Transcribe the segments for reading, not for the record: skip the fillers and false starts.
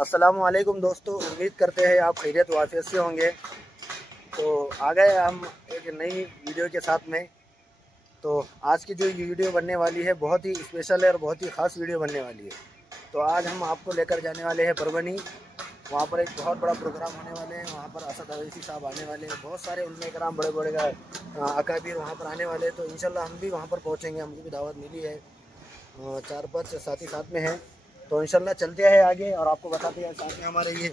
अस्सलामुअलैकुम दोस्तों, उम्मीद करते हैं आप खैरियत वाफियत से होंगे। तो आ गए हम एक नई वीडियो के साथ में। तो आज की जो वीडियो बनने वाली है बहुत ही स्पेशल है और बहुत ही ख़ास वीडियो बनने वाली है। तो आज हम आपको लेकर जाने वाले हैं परभनी। वहाँ पर एक बहुत बड़ा प्रोग्राम होने वाले हैं। वहाँ पर असद अवैसी साहब आने वाले हैं, बहुत सारे उलमा कराम बड़े बड़े अकाबिर वहाँ पर आने वाले हैं। तो इंशाल्लाह हम भी वहाँ पर पहुँचेंगे, हमको भी दावत मिली है, 4-5 साथी साथ में हैं। तो इंशाल्लाह चलते हैं आगे और आपको बताते हैं। साथ में हमारे ये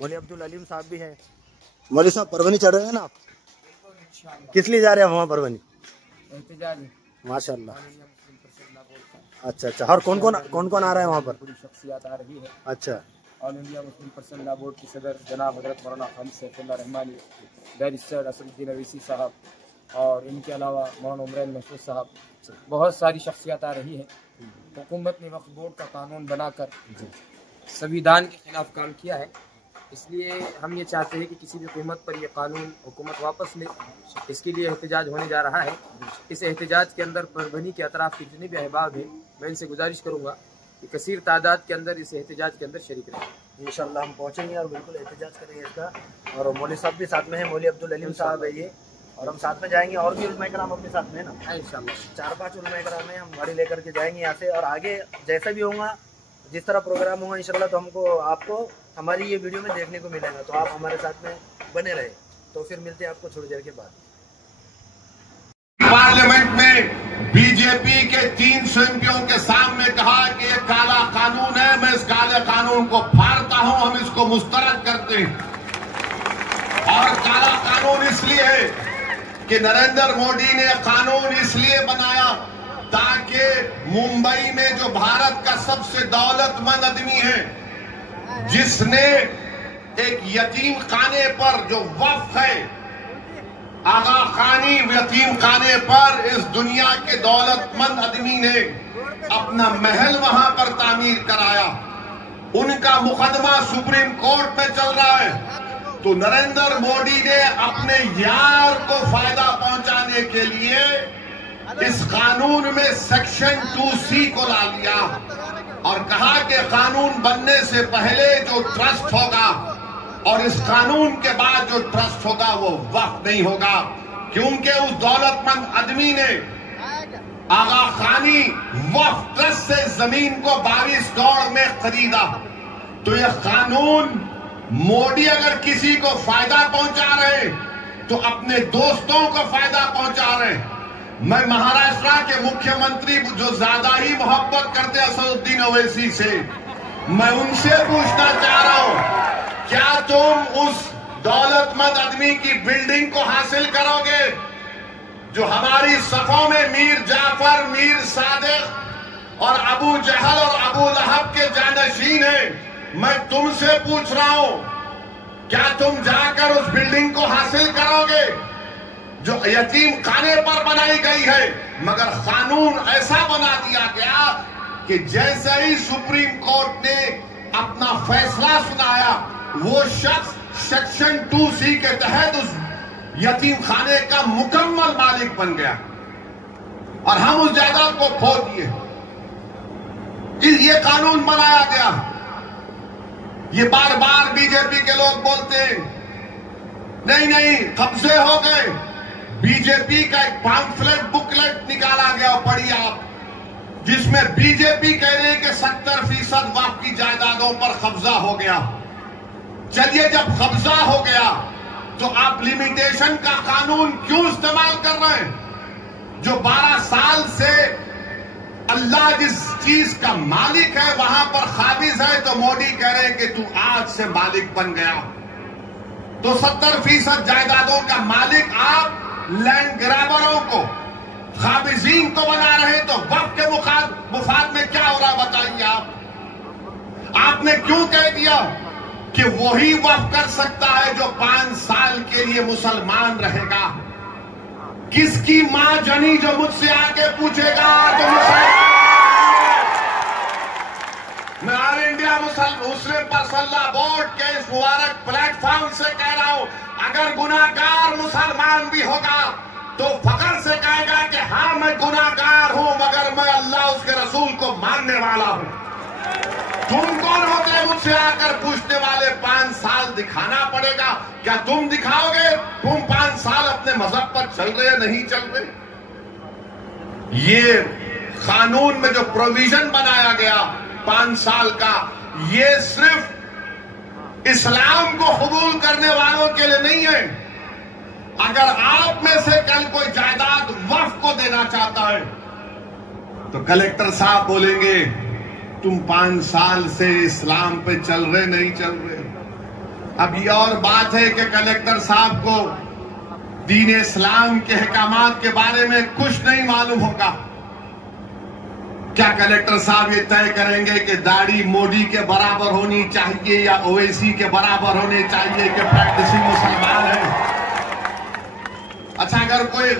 मौलवी अब्दुल अलीम साहब भी हैं। मौलवी साहब परभनी चढ़ रहे हैं ना आप? किस लिए जा रहे हैं वहाँ परभनी? माशाल्लाह। अच्छा अच्छा, और कौन कौन आ रहा है वहाँ पर? पूरी शख्सियत आ रही है। अच्छा। All India Muslim personal board के सदर जनाब हजरत मौलाना खालिद सैफुल्लाह रहमानी, बैरिस्टर असदुद्दीन अवैसी साहब और इनके अलावा मौलाना उमरान महफूज साहब, बहुत सारी शख्सियत आ रही है। हुकूमत ने वक्फ बोर्ड का कानून बनाकर संविधान के खिलाफ काम किया है, इसलिए हम ये चाहते हैं कि किसी भी हुकूमत पर यह कानून हुकूमत वापस ले। इसके लिए एहतजाज होने जा रहा है। इस एहतजाज के अंदर परभनी के अतराफ़ के जितने भी अहबाब हैं, मैं इनसे गुजारिश करूँगा कि कसीर तादाद के अंदर इस एहतजाज के अंदर शरीक रहें। इंशाल्लाह हम पहुँचेंगे और बिल्कुल एहतजाज करेंगे इसका। और मौलवी साहब भी साथ में हैं, मौलवी अब्दुल अलीम साहब है ये, और हम साथ में जाएंगे। और भी उलमा कराम अपने साथ में है ना, इंशाल्लाह 4-5 उलमा कराम में हम गाड़ी लेकर के जाएंगे यहाँ से। और आगे जैसा भी होगा, जिस तरह प्रोग्राम होगा इंशाल्लाह, तो हमको आपको हमारी ये वीडियो में देखने को मिलेगा। तो आप हमारे साथ में बने रहे। तो फिर मिलते हैं आपको थोड़ी देर के बाद। पार्लियामेंट में बीजेपी के 300 एमपियों के सामने कहा कि ये काला कानून है, मैं इस काले कानून को फाड़ता हूं, हम इसको मुस्तरद करते हैं। और काला कानून इसलिए है कि नरेंद्र मोदी ने कानून इसलिए बनाया ताकि मुंबई में जो भारत का सबसे दौलतमंद आदमी है, जिसने एक यतीम खाने पर जो वक्फ है, आगा खानी यतीम खाने पर इस दुनिया के दौलतमंद आदमी ने अपना महल वहां पर तामीर कराया। उनका मुकदमा सुप्रीम कोर्ट में चल रहा है। तो नरेंद्र मोदी ने अपने यार को फायदा पहुंचाने के लिए इस कानून में सेक्शन 2C को ला लिया और कहा कि कानून बनने से पहले जो ट्रस्ट होगा और इस कानून के बाद जो ट्रस्ट होगा वो वक्फ नहीं होगा, क्योंकि उस दौलतमंद आदमी ने आगा खानी वक्फ ट्रस्ट से जमीन को 22 करोड़ में खरीदा। तो यह कानून मोदी अगर किसी को फायदा पहुंचा रहे तो अपने दोस्तों को फायदा पहुंचा रहे। मैं महाराष्ट्र के मुख्यमंत्री जो ज्यादा ही मोहब्बत करते असदुद्दीन ओवैसी से, मैं उनसे पूछना चाह रहा हूं, क्या तुम उस दौलतमंद आदमी की बिल्डिंग को हासिल करोगे जो हमारी सफों में मीर जाफर, मीर सादिक और अबू जहल और अबू लहब के जानशीन हैं? मैं तुमसे पूछ रहा हूं, क्या तुम जाकर उस बिल्डिंग को हासिल करोगे जो यतीम खाने पर बनाई गई है? मगर कानून ऐसा बना दिया गया कि जैसे ही सुप्रीम कोर्ट ने अपना फैसला सुनाया, वो शख्स सेक्शन 2C के तहत उस यतीम खाने का मुकम्मल मालिक बन गया और हम उस जायदाद को खो दिए। ये कानून बनाया गया। ये बार बार बीजेपी के लोग बोलते हैं नहीं नहीं कब्जे हो गए। बीजेपी का एक पैम्फलेट बुकलेट निकाला गया, पढ़िए आप, जिसमें बीजेपी कह रहे हैं कि 70% वक्फ की जायदादों पर कब्जा हो गया। चलिए, जब कब्जा हो गया तो आप लिमिटेशन का कानून क्यों इस्तेमाल कर रहे हैं? जो 12 साल से अल्लाह जिस चीज का मालिक है वहां पर काबिज है, तो मोदी कह रहे हैं कि तू आज से मालिक बन गया। तो 70% जायदादों का मालिक आप लैंड ग्रैबरों को, काबिजीन को बना रहे। तो वक्फ के मुफाद में क्या हो रहा बताइए आप। आपने क्यों कह दिया कि वही वक्फ कर सकता है जो 5 साल के लिए मुसलमान रहेगा? किसकी मां जनी जो मुझसे आके पूछेगा तो मैं all India Muslim personal board के इस मुबारक प्लेटफॉर्म से कह रहा हूं, अगर गुनाहगार मुसलमान भी होगा तो फख्र से कहेगा कि हाँ मैं गुनाहगार हूं, मगर मैं अल्लाह उसके रसूल को मानने वाला हूं। तुम कौन होते हैं मुझसे आकर दिखाना पड़ेगा। क्या तुम दिखाओगे? तुम 5 साल अपने मजहब पर चल रहे, नहीं चल रहे? ये कानून में जो प्रोविजन बनाया गया 5 साल का, ये सिर्फ इस्लाम को कबूल करने वालों के लिए नहीं है। अगर आप में से कल कोई जायदाद वक्फ को देना चाहता है तो कलेक्टर साहब बोलेंगे तुम 5 साल से इस्लाम पे चल रहे, नहीं चल रहे। अब ये और बात है कि कलेक्टर साहब को दीन इस्लाम के अहकामात के बारे में कुछ नहीं मालूम होगा। क्या कलेक्टर साहब ये तय करेंगे कि दाढ़ी मोदी के बराबर होनी चाहिए या ओवैसी के बराबर होने चाहिए कि प्रैक्टिसिंग मुसलमान है? अच्छा, अगर कोई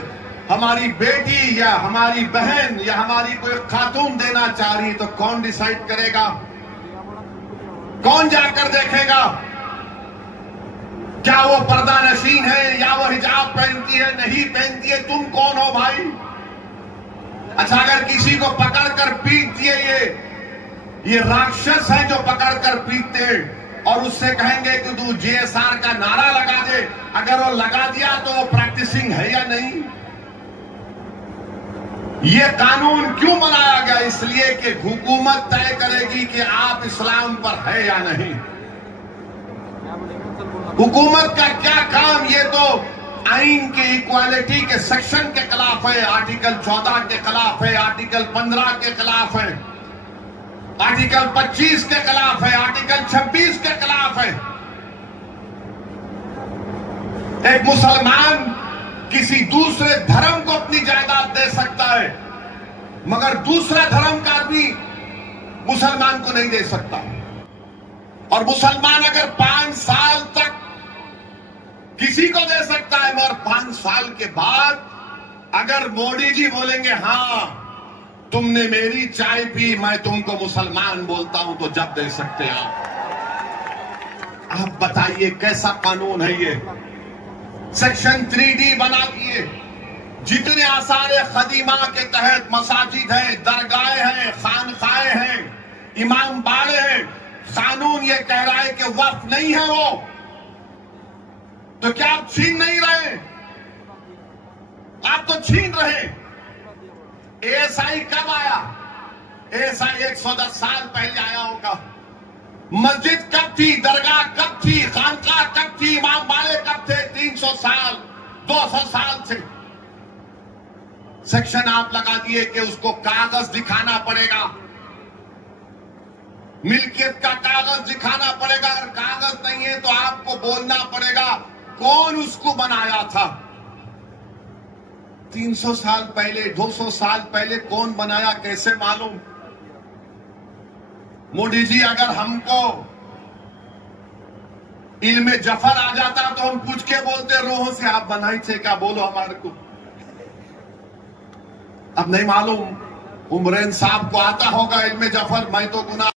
हमारी बेटी या हमारी बहन या हमारी कोई खातून देना चाह रही तो कौन डिसाइड करेगा? कौन जाकर देखेगा क्या वो पर्दा नशीन है या वो हिजाब पहनती है, नहीं पहनती है? तुम कौन हो भाई? अच्छा, अगर किसी को पकड़कर पीट दिए, ये राक्षस है जो पकड़कर पीटते हैं और उससे कहेंगे कि तू JSR का नारा लगा दे, अगर वो लगा दिया तो वो प्रैक्टिसिंग है या नहीं? ये कानून क्यों बनाया गया? इसलिए कि हुकूमत तय करेगी कि आप इस्लाम पर है या नहीं। हुकूमत का क्या काम? ये तो आइन के इक्वालिटी के सेक्शन के खिलाफ है, आर्टिकल 14 के खिलाफ है, आर्टिकल 15 के खिलाफ है, आर्टिकल 25 के खिलाफ है, आर्टिकल 26 के खिलाफ है। एक मुसलमान किसी दूसरे धर्म को अपनी जायदाद दे सकता है, मगर दूसरा धर्म का आदमी मुसलमान को नहीं दे सकता। और मुसलमान अगर 5 साल तक किसी को दे सकता है, मगर 5 साल के बाद अगर मोदी जी बोलेंगे हाँ तुमने मेरी चाय पी, मैं तुमको मुसलमान बोलता हूं, तो जब दे सकते हैं आप बताइए कैसा कानून है ये? सेक्शन 3D बना दिए। जितने आसार खदीमा के तहत मसाजिद हैं, दरगाहें हैं, खानखाएं हैं, इमाम बाड़े हैं, कानून ये कह रहा है कि वक्फ नहीं है वो, तो क्या आप छीन नहीं रहे? आप तो छीन रहे। ASI कब आया? ASI 110 साल पहले आया होगा। मस्जिद कब थी? दरगाह कब थी? खानकाह कब थी? इमाम बाड़े कब थे? 300 साल 200 साल से। सेक्शन आप लगा दिए कि उसको कागज दिखाना पड़ेगा, मिल्कियत का कागज दिखाना पड़ेगा। अगर कागज नहीं है तो आपको बोलना पड़ेगा कौन उसको बनाया था। 300 साल पहले, 200 साल पहले कौन बनाया, कैसे मालूम? मोदी जी, अगर हमको इल्मे जफर आ जाता तो हम पूछ के बोलते रोहों से आप बनाई थे क्या, बोलो हमारे को। अब नहीं मालूम, उमरैन साहब को आता होगा इल्मे जफर, मैं तो गुनाह